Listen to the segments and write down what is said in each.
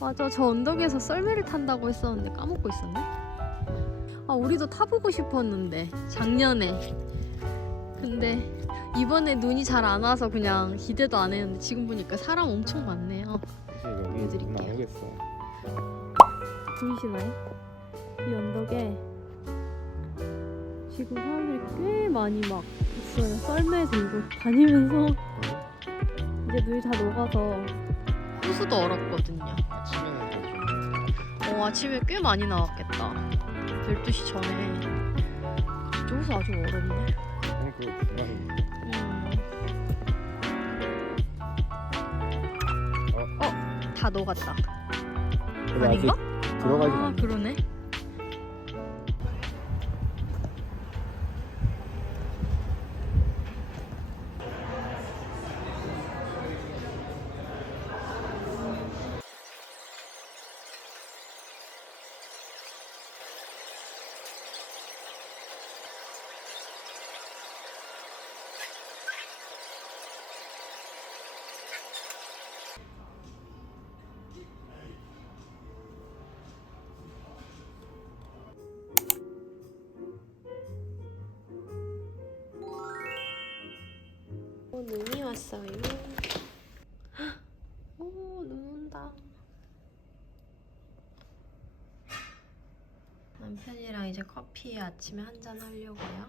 맞아, 저 언덕에서 썰매를 탄다고 했었는데 까먹고 있었네. 아, 우리도 타보고 싶었는데 작년에. 근데 이번에 눈이 잘 안 와서 그냥 기대도 안 했는데 지금 보니까 사람 엄청 많네요. 사실 여기 보여드릴게요. 눈 안 오겠어. 보이시나요? 이 언덕에 지금 사람들이 꽤 많이 막 있어요. 썰매 들고 다니면서. 이제 눈이 다 녹아서 호수도 얼었거든요. 아침에는 좀 아침에 꽤 많이 나왔겠다. 12시 전에. 진짜 호수 아주 얼었네. 그냥 그거 중간에 다 녹았다. 근데 아닌가? 아직 들어가지 않네. 그러네. 눈이 왔어요. 오, 눈 온다. 남편이랑 이제 커피 아침에 한잔 하려고요.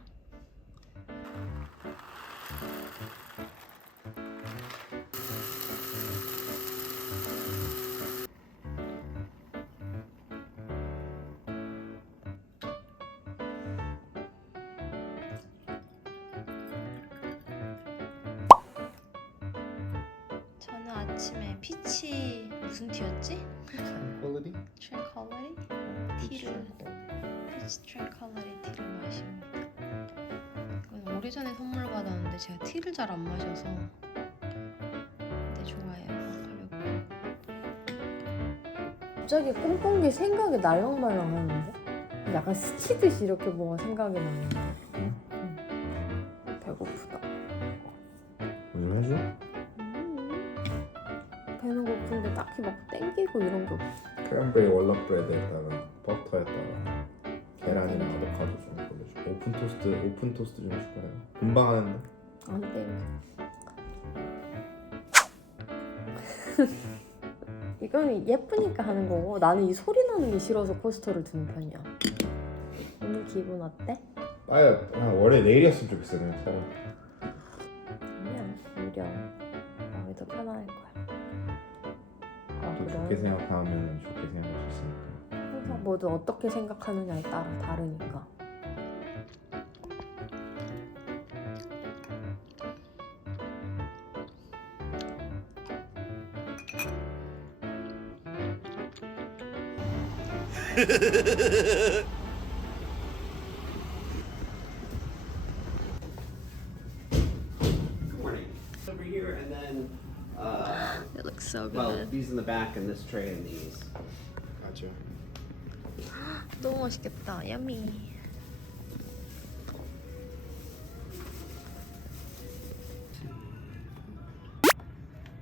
저는 아침에 피치 무슨 티였지? 퀄리티? 트랭컬러리? 티를 피치 트랭컬러리 티를 마십니다. 이건 오래전에 선물 받았는데 제가 티를 잘 안 마셔서 근데 좋아요. 가볍고. 갑자기 꿈꾼 게 생각이 날랑말랑 하는데? 약간 스치듯이 이렇게 뭐가 생각이 나는데. 배고프다. 뭐 좀 해줘? 배는 고픈데 딱히 막 땡기고 이런 게 없어. 크랜베리 월넛브레드에다가 버터에다가 계란이랑 아보카도 좀 올려줘. 오픈 토스트 좀 줄까요? 금방 하는데. 안 땡겨. 이건 예쁘니까 하는 거고 나는 이 소리 나는 게 싫어서 코스터를 두는 편이야. 오늘 기분 어때? 아야, 원래 내일이었으면 좋겠어 그냥 차라리. 아니야, 오히려 마음이 더 편안할 거야. 아, 또 그래? 좋게 생각하면 좋게 생각할 수 있으니까. 항상 뭐든 어떻게 생각하느냐에 따라 다르니까. Morning. Over here, and then, It looks so well, good. these in the back, and this tray, and these. 맞아. 너무 맛있겠다. 야미.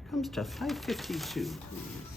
Comes to 552, please.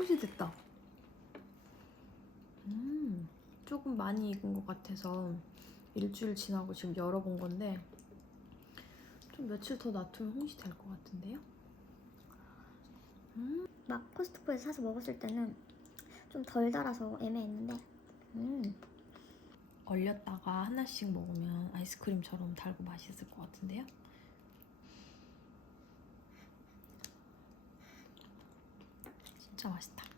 홍시 됐다. 조금 많이 익은 것 같아서 일주일 지나고 지금 열어본 건데 좀 며칠 더 놔두면 홍시 될 것 같은데요? 막 코스트코에서 사서 먹었을 때는 좀 덜 달아서 애매했는데 얼렸다가 하나씩 먹으면 아이스크림처럼 달고 맛있을 것 같은데요? 진짜 맛있다.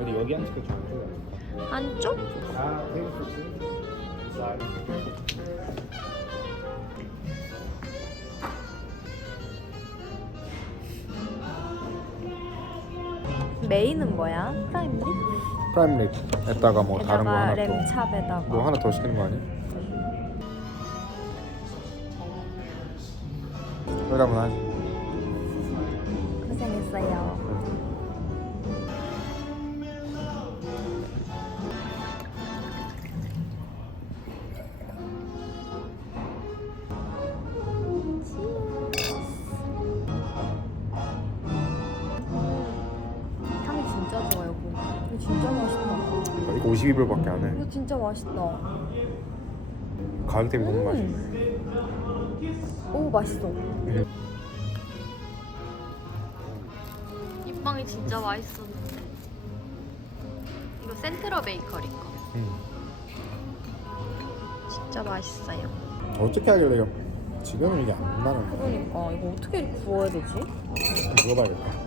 어디 여기 안 시켜줘. 안쪽? 아, 테이블 소스. 메인은 뭐야? 프라임 립? 프라임 립에다가 뭐 다른 거 하나 더. 램찹에다가 뭐 하나 더 시키는 거 아니야? 그러면 하지. 고생했어요. 향이 진짜 좋아 여보. 이거 진짜 맛있다. 이거 52불밖에 안 해. 이거 진짜 맛있다. 가격 대비 너무 맛있네. 오 맛있어. 이 빵이 진짜 맛있었는데. 이거 센트럴 베이커리 거. 진짜 맛있어요. 어떻게 하길래 지금은 이게 안 나는 거야? 그러니까 이거 어떻게 이렇게 구워야 되지? 물어봐야겠다.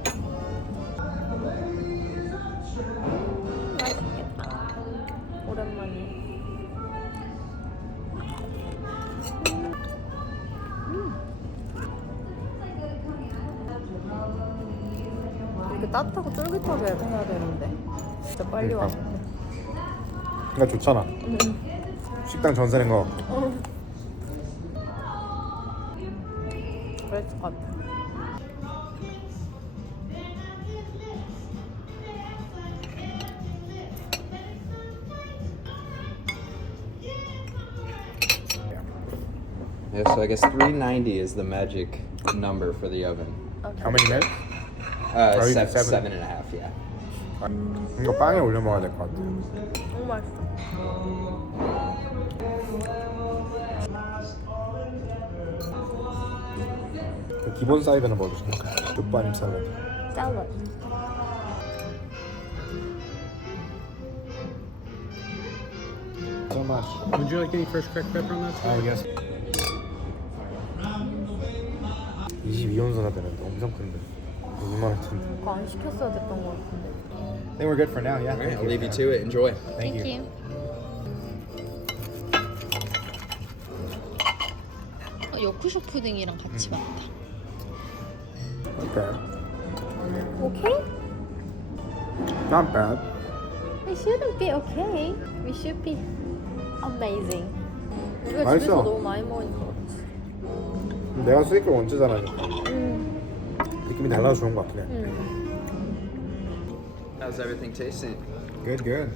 맛있겠다. 오랜만에. 이렇게 따뜻하고 쫄깃하게 해야 되는데 진짜 빨리 와. 그러니까 좋잖아. 식당 전세 낸 거. 그랬을 것 같아. Yeah, so I guess 390 is the magic number for the oven. How many minutes? you did seven? Seven and a half, yeah. 이거 빵에 올려 먹어야 될 것 같아. 너무 맛있어. 기본 사이드는 뭐 드실까? 족발님 샐러드. 샐러드. So much. Would you like any fresh cracked pepper on that? I guess. 22온수나 되는데 엄청 큰데. 이만할 텐데. 그거 안 시켰어야 됐던 것 같은데. I think we're good for now. Yeah. All right, I'll leave you to it. Enjoy. Thank you. 요크셔 푸딩이랑 같이 먹다. Okay. Okay? Not bad. We shouldn't be okay. We should be amazing. 우리가 맛있어. 집에서 너무 많이 먹으니까 그렇지. 내가 스테이크를 원체 잘하니까 느낌이 달라서 좋은 것 같긴 해. How's everything tasting? Good, good.